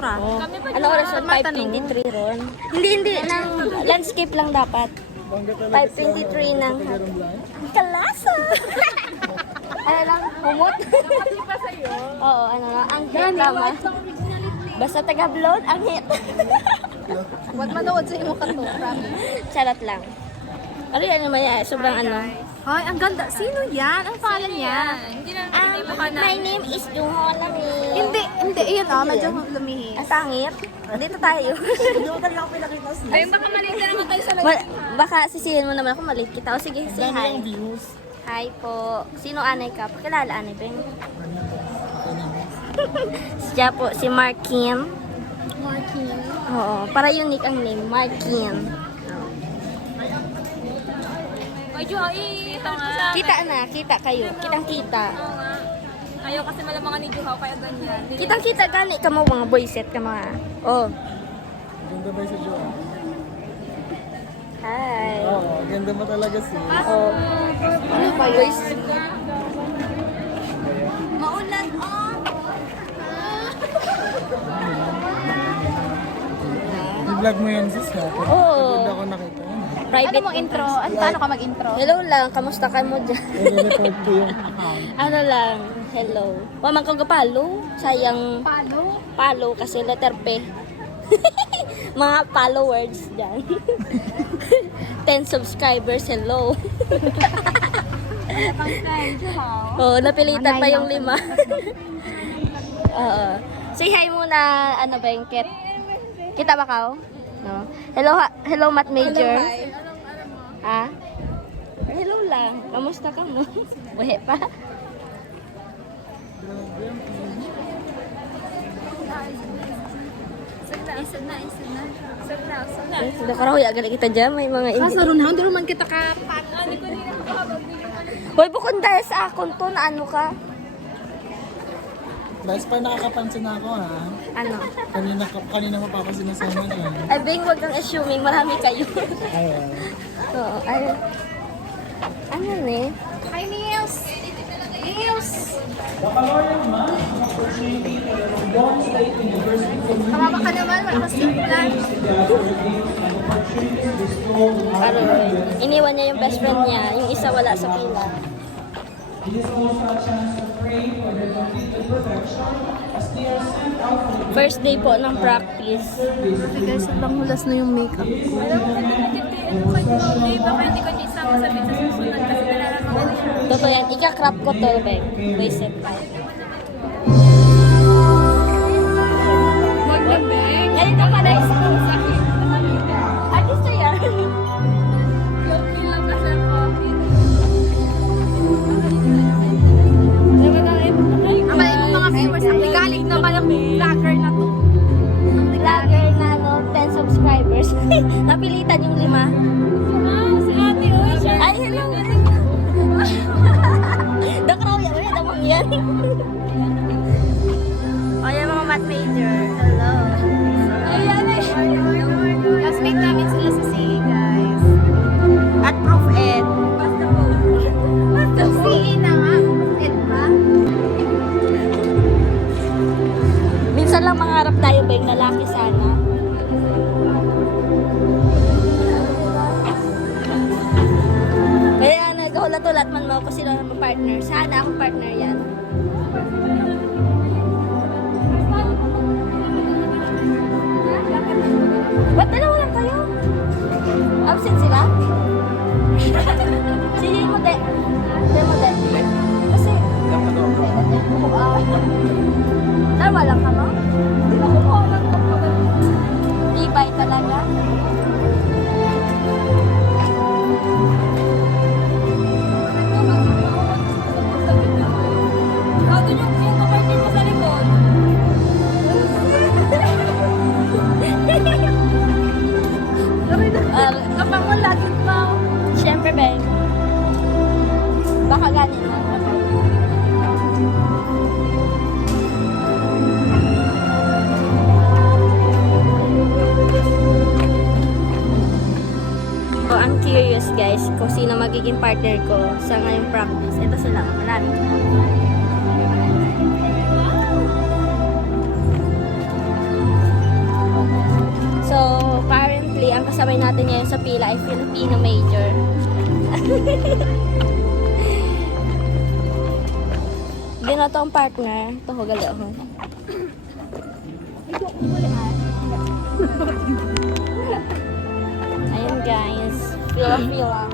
Oh. Ano oras yun? 5:23 ron? Hindi. Ng landscape lang dapat. 5:23 ng kalasa. Ano lang? Humot? Oo, ano lang. Ang hit tama. Basta taga-blood, ang hit. Huwag manood sa imo kato. Charot lang. Ano yan naman yan? Sobrang ano. Ay, ang ganda. Sino yan? Ang pangalan niya? My name is Duho Lami. Hindi. Iyan medyo lumihi. Ang sangit. Dito tayo. Ay, baka maliit na naman tayo sa lagi. Baka sisihin mo naman ako maliit kita. O sige, say hi. Hi po. Sino anay ka? Pakilala anay, Ben. Siya po, si Markin. Markin. Oo, para unique ang name, Markin. Ay, Joy, ito nga. Kita na, kita kayo. Kitang-kita. Oo nga. Ayaw kasi malamangan ni Juhaw, kaya ganyan. Kitang-kita gani ka mo mga boyset ka mga. Oh. Ganda ba si Joa? Hi. Oo, ganda mo talaga siya. Oh. Ano ba boys? Maulan, I-vlog mo yan sis ha? Oo. Ganda ko nakita yun. Private mong intro? Paano ka mag-intro? Hello lang, kamusta ka mo dyan? I-record ko yung account. Ano lang, hello. Waman kang kapalo, sayang Palo? follow kasi letter P. Mga followers dyan. 10 subscribers, hello. Pang-time, Juhaw. Oh, napilitan pa yung 5. Oo. Say hi muna, ano ba yung Ket? Kita ba ka? No. Hello Math Major. Ha? Hello lang. Kamusta ka mo? Buhay pa? Isad na. Sudah ka raw, yagali kita dyan. May mga Kaso ron, hindi naman kita ka. Hoy, bukod dahil sa akon to, na ano ka? Guys, pa nakakapansin ako ha. Ano? Kanina mo pa ako sinasama niya. Ay, Bing, wag kang assuming. Marami kayo. Ayun. Oo, ay. Ano eh? Hi, Niels! Niels! Kawawa ka naman, wala kang simplan. Ano eh? Iniwan niya yung best friend niya. Yung isa wala sa pila. First day po ng practice. Okay guys, sobrang hulas na yung makeup ko. Baka hindi ko siya isama sa susunod kasi nararamdaman siya. Totoo yan. Ika-crop ko to, Beng. Bicep. Wag na, Beng. Ganito pa na isa sa akin. Artista yan. Joking lang kasi ako. Ang mali mo mga viewers, ang galing naman ang vlogger na to. Vlogger na 10 subscribers. Napilitan yung 5. Si ate, oy, siya. Ay, hello. Dakraw yan. Wala damang yan. O yan mga math major. Hello. Ayan, classmate namin sila sa CE, guys. At Prof. Ed. Basta po. Basta CE na nga. Ed ba? Minsan lang mangarap tayo ba yung lalaki sana. Kaya naghulat-ulat man mo kung sino ang partner. Sana ako partner yan. Ba't dalawa lang kayo? Absent sila? Sige mo de. Sige mo de. Kasi, dalawa lang ka mo? Tibay talaga. Bago nyo yung kapartin mo sa likod. Kapag mo lagi pa. Siyempre, Ben. Baka ganin na. So, I'm curious guys kung sino magiging partner ko sa ngayong practice. Ito sila, marami. kasabay natin ngayon sa pila ay Filipino major. Hindi na ito ang partner. Ito ko gali ako. Ayun guys. Fila.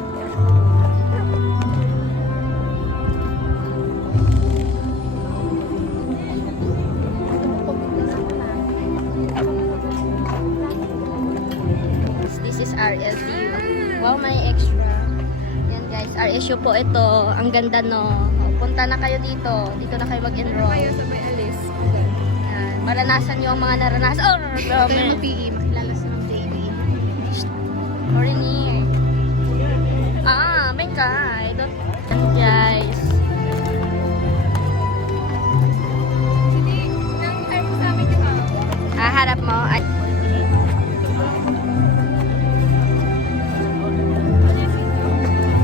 This is RSU. Wow, may extra. Yan guys, RSU po ito. Ang ganda no. Punta na kayo dito. Dito na kayo mag-enroll. Kayo sa may alis. Yan. Maranasan nyo ang mga naranasan. Oh, Kayo grabe. mag-PE, makilala sa ng baby. Foreigner. Bengkay. Guys. Hindi, nang time mo sa amin yung Harap mo. Ay.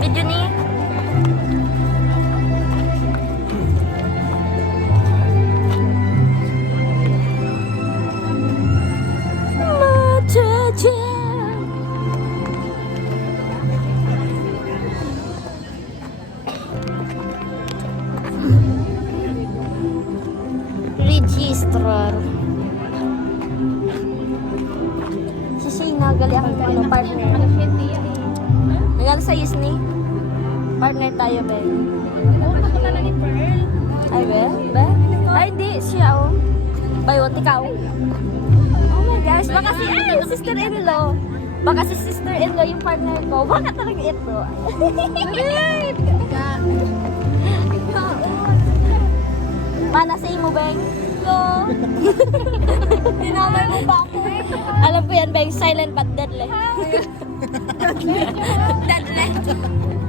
Video ni. Registrar. Si Shayna, gali ang partner. Nagano sa ni? Partner tayo, be. Oo, nakilala ni Pearl. Ay, be? Be? Ay, hindi. Siya, oh. Bayot, ikaw. Oh my gosh. Baka si sister-in-law. Baka si sister-in-law yung partner ko. Baka talaga ito. Mana sa imo, Beng? Hello? Tinamay mo ba ako? Alam ko yan, Beng. Silent but deadly. Deadly.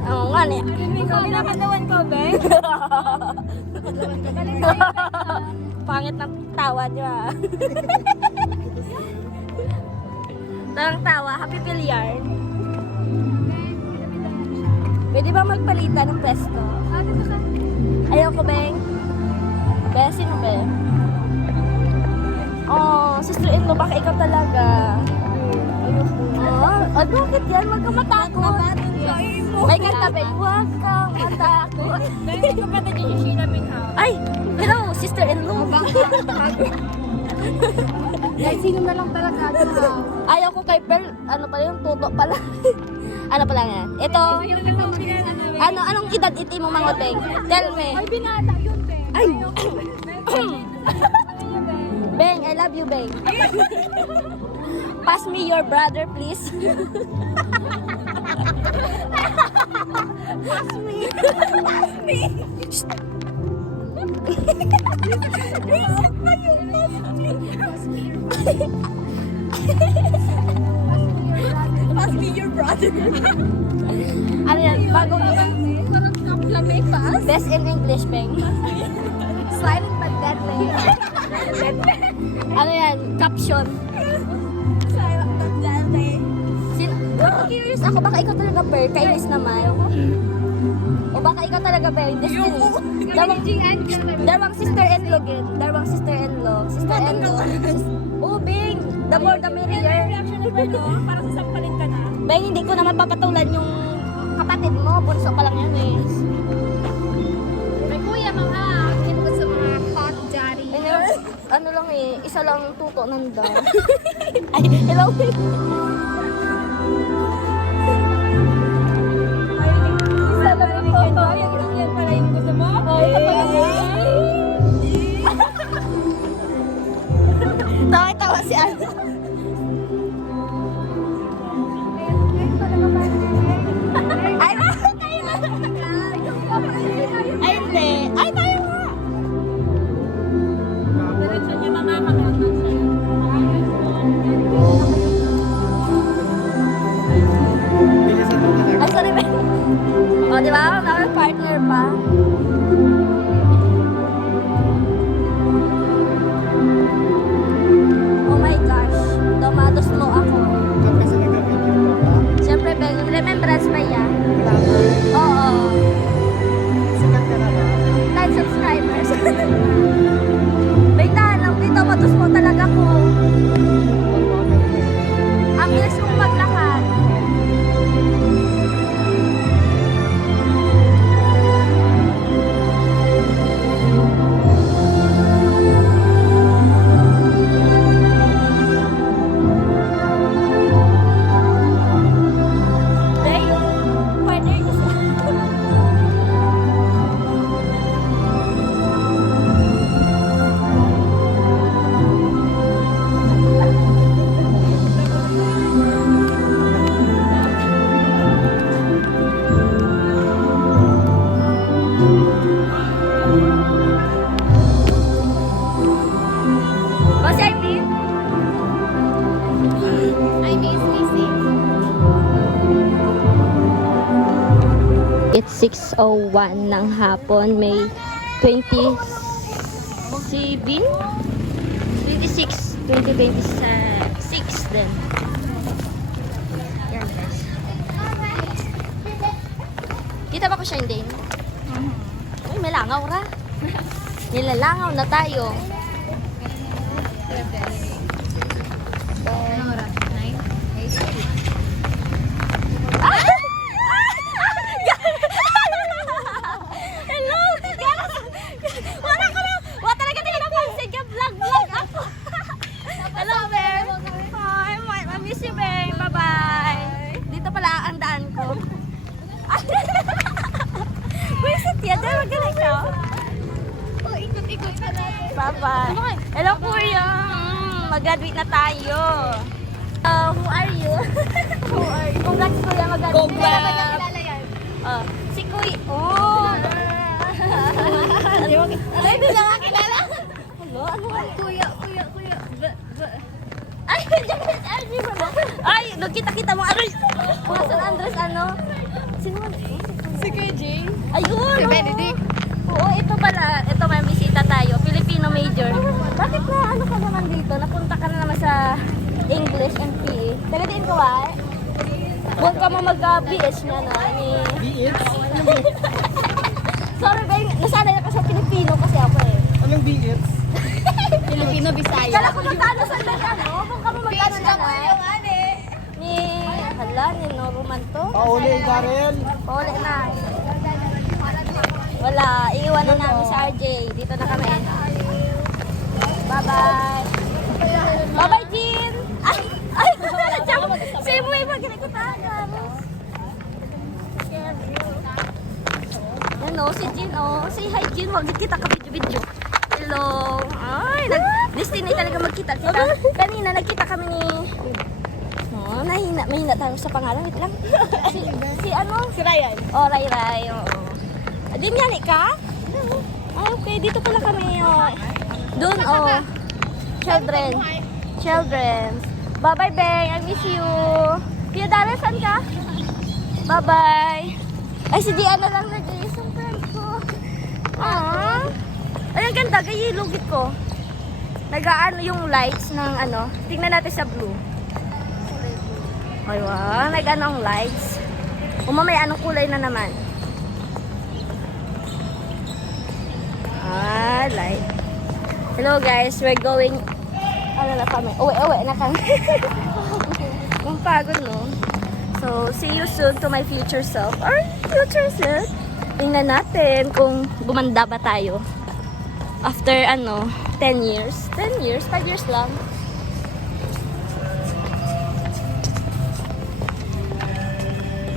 Oo nga, niya. Ikaw, pinapadawan ko, Beng. Pangit ng tawa niyo, ah. Tarang tawa. Happy Billiard. Pwede ba magpalitan ng pesto? Dito ka. Ayoko, Beng. Be, sino, Be? Oh, sister-in-law, baka ikaw talaga. Ayoko. Bakit yan? Huwag kang matakot. May kanta, Beng. Huwag kang matakot. Dahil ko pa na dyan yung Sheila Pinhaw. Ay, hello, sister-in-law. Dahil sino na lang talaga ito. Ayaw ko kay Pearl. Ano pala yung tuto pala? Ano pala yan? Ito, anong edad iti mo mga Beng? Tell me. Ay, binata yun, Beng. Ay! Beng, I love you, Beng. Pass me your brother, please. Pass me. Pass me. Shh. Pass me your brother. Ano yan? Bago Parang kaplamay pa. Best in English, Beng. Silent but deadly. Ano yan? Caption. Silent but deadly. Curious ako, baka ikaw talaga, Per. Kainis naman. O baka ikaw talaga, Per. Destiny. Dalawang sister-in-law, gin. Dalawang sister-in-law. Sister-in-law. Oh, Bing. The more the merrier. Para sa sampalin ka na. Beng, hindi ko naman papatulan yung kapatid mo. Bunso pa lang yan, eh. May kuya, mga ito sa mga hot daddy. Ano lang eh, isa lang tuto nanda. Ay, hello. Isa lang yung toto. Yan pala yung gusto mo? Ay, tawa-tawa si Ana. Ay, tayo na. Ay, hindi. Ay, tayo nga. Diretso niya mamamakatan siya. Ay, sorry, Ben. O, di ba? May partner pa. Oh my gosh. 6:01 ng hapon. May 26, 2026 din. Yan guys. Kita ba ko siya hindi? Uy, may langaw ra. Nilalangaw na tayo. Hello! Wala ka na! Wala talaga din na pansin ka! Vlog ako! Hello, Bear! Hi! I miss you, Bear! Bye-bye! Dito pala ang daan ko. Visit yan! Diyan magaling ka! Oh, ikot-ikot ka natin. Bye-bye! Hello, Kuya! Mag-graduate na tayo! Who are you? Who are you? Congrats, Kuya! Mag-graduate. Kilala yan. Si Kuya! Oh! Ay, hindi niya makilala. Hello? Ano nga? Kuya. Ay, ay, nagkita-kita mo. Aray! Mga San Andres, ano? Sino mo? Si Kuya Jay. Ayun! Si oo. Benedict. Oo, ito pala. Ito, may bisita tayo. Filipino major. Bakit na ano ka naman dito? Napunta ka na naman sa English and PE. Tagadiin ko ba? Huwag ka mo mag-BS na na. BH? Sorry, ba? Nasanay ako sa Filipino kasi ako eh. Anong BH? Filipino, Bisaya. Kala ko magkano sa ano? Kung kami magkano na na. ane. Ni, hala, ni Noruman to. Pauli, Darrell. Pauli na. Wala, iiwan na namin sa RJ. Dito na kami. Bye-bye. Bye-bye, Jean. Ay, si Muy, magaling ko tayo. Ano, si Jean, oh. Say hi, Jean. Huwag kita ka video-video. Hello. Ay, Destiny talaga magkita-kita. Kanina, nagkita kami ni... Oh, mahina tayo sa pangalan. Wait lang. Si ano? Si Ryan. Oh, Ray. Oo. Di miyani ka? Ah, okay. Dito pala kami. Oh. Doon, oh. Children. Bye-bye, Beng. I miss you. Pia Dara, saan ka? Bye-bye. Ay, si Diana lang nag-iisang friend ko. Ah. Ay, ang ganda. Gaya yung lugit ko. Nag-aano yung lights ng ano. Tingnan natin sa blue. Ay, wow. Nag-ano ang lights. Umamay, anong kulay na naman? Ah, light. Hello guys, we're going... Ano na kami? Uwi na kami. Ang pagod, no? So, see you soon to my future self. Or future self. Tingnan natin kung gumanda ba tayo. After, 10 years. 10 years? 5 years lang.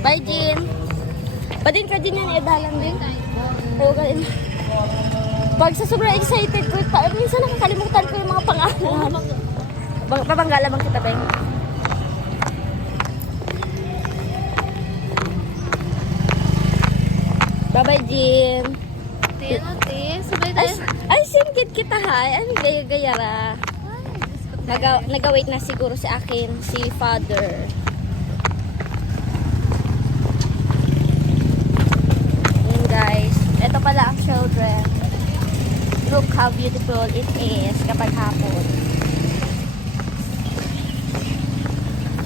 Bye, Jean. Padin ka din yan, edalan din. Oo, ganun. Pag sa sobrang excited ko, minsan nakakalimutan ko yung mga pangalan. Pabanggala bang kita, Ben? Bye-bye, Jean. Sabay tayo. Ay, singkit kita, ha. Ay, gaya-gaya ra. Nag-wait na siguro si akin, si Father. Yun, guys. Ito pala ang children. Look how beautiful it is kapag hapon.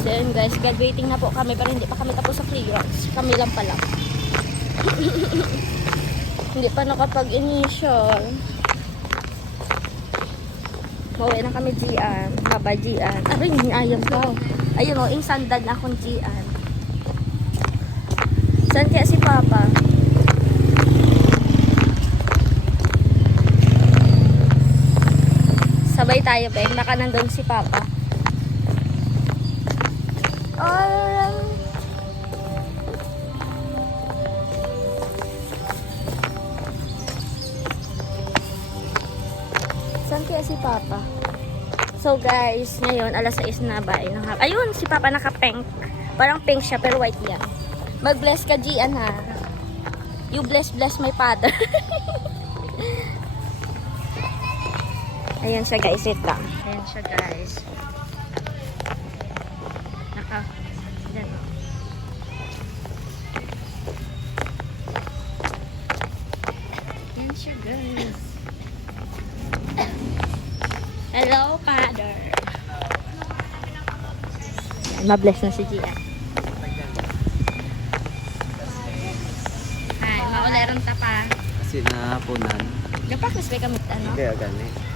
So yun guys, graduating na po kami pero hindi pa kami tapos sa clearance. Kami lang pala. Hindi pa nakapag-initial. Mauwi na kami Gian. Baba Gian. Aray, ayam ko. Ayun o, yung sandal na akong Gian. Saan kaya si Papa? Sabay tayo, Ben. Baka nandun si Papa. Alright. Saan kaya si Papa? So guys, ngayon alas 6 na ba? Ayun, si Papa naka-pink. Parang pink siya pero white yan. Mag-bless ka, Gian, ha? You bless my father. Ayan siya guys, wait lang. Ayan siya guys. Dyan. mabless na si Gia. Ay, mauleron ta pa. Kasi napunan. Dapat mas may kamit ano. Kaya gani.